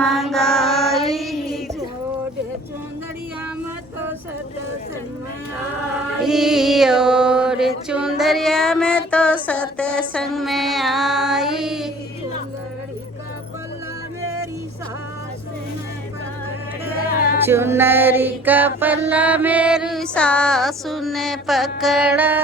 मंगाई। ओढ़े चुंदरिया में तो सत्संग में आई और चुंदरिया में तो सत्संग में आई। चुंदड़ी का पल्ला मेरी सासू ने पकड़ा। चुनरी का पल्ला मेरी सासू ने पकड़ा।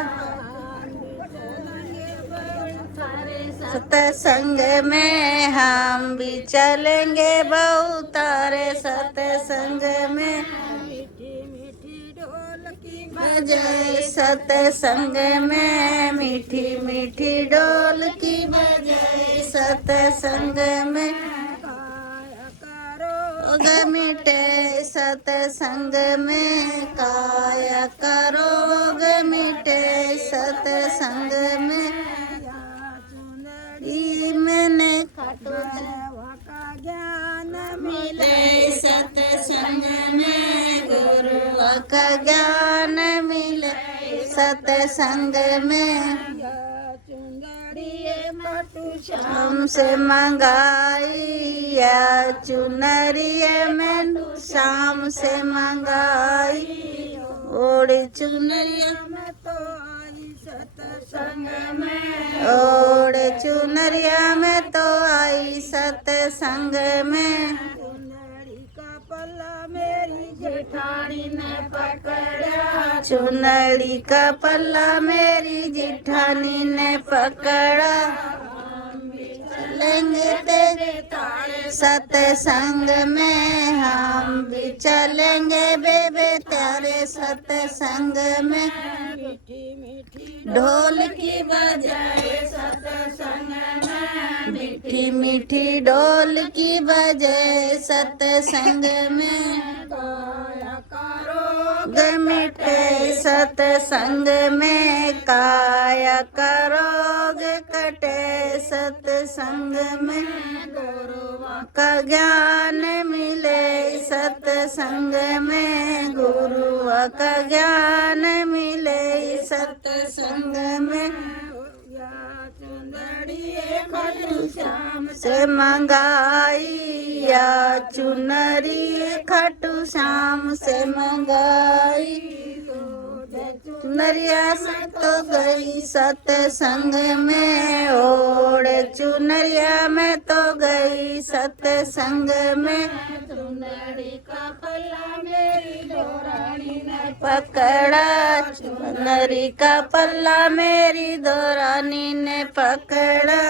सत्संग में हम भी चलेंगे बहू तारे सत्संग में। मीठी मीठी ढोल की बजाए सत्संग में मीठी मीठी ढोल की बजाए सत्संग में। काया करो ग मिटे सत्संग में काया करोग मिटे सत्संग में। या चुंदड़ी ई मैंने देवा का ज्ञान मिले सत्संग में गुरु का ज्ञान मिले सत्संग में। या चुंदड़ी कटु शाम से मंगाई या चुनरिया में शाम से मंगाई। ओढ़ी चुनरिया में तो आई सत्संग में। ओढ़ चुनरिया में तो आई सत्संग में। चुंदड़ी का पल्ला मेरी जेठानी ने पकड़ा। चुनरी का पल्ला मेरी जिठानी ने पकड़ा। चलेंगे तेरे तारे सत्संग में हम भी चलेंगे बेबे तेरे सत्संग में। मीठी मीठी ढोल की बजाए सत्संग में मीठी मीठी ढोल की बजाए सत्संग में। काया करो ग मिटे सत्संग में काया करोग कटे सत्संग में। गुरुआ का ज्ञान मिले सत्संग में गुरुआ का ज्ञान मिले सत्संग में। या चुंदड़ी खटू श्याम से मंगाई या चुनरी खटू शाम से मंगाई। चुनरिया से तो गई सत्संग में ओढ़ चुनरिया में तो गई सत्संग में। चुंदड़ी का पल्ला मेरी दोरानी ने पकड़ा चुनरी का पल्ला मेरी दोरानी ने पकड़ा।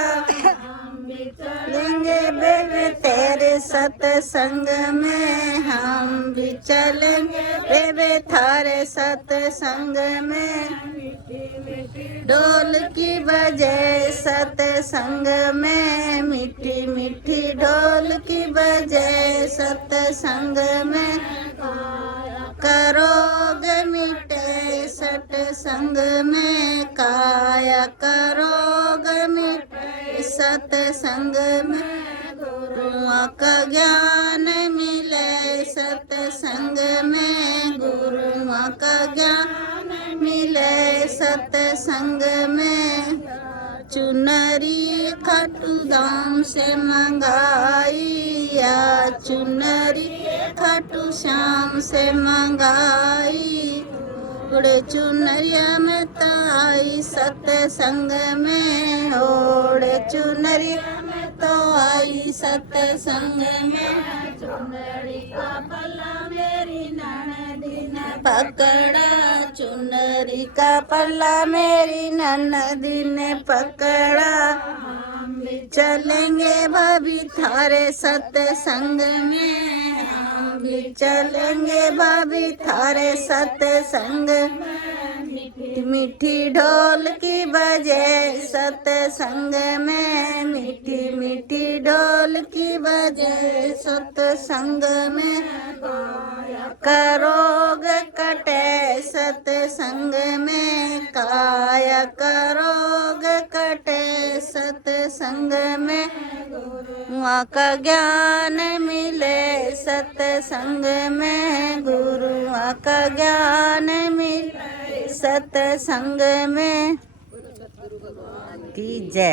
चलेंगे बेबे तेरे सत्संग में हम भी चलेंगे बेबे थारे सत्संग में। ढोल की बजाए सत्संग में मीठी मीठी ढोल की बजाए सत्संग में। करोग मिटे सत्संग में काया करोग मिटे सत्संग में। गुरुआ का ज्ञान मिले सत्संग में गुरुआ का ज्ञान मिले सत्संग में। चुनरी खटू दाम से मंगाई या चुनरी खटू शाम से मंगाई। उड़े चुनरिया में तो आई सत्संग में ओढ़े चुनरिया में तो आई सत्संग में। चुंदड़ी का पल्ला मेरी ननदी ने पकड़ा चुनरी का पल्ला मेरी ननदी ने पकड़ा। हम भी चलेंगे भाभी थारे सत्संग में हम भी चलेंगे भाभी थारे सत्संग में। मीठी ढोल की बजे सत्संग में मीठी मीठी ढोल की बजे सत्संग में। करोग कटे सत्संग में काया करोग कटे सत्संग में। वहाँ का ज्ञान मिले सत्संग में गुरुआ का ज्ञान मिले सत्संग में। की जय।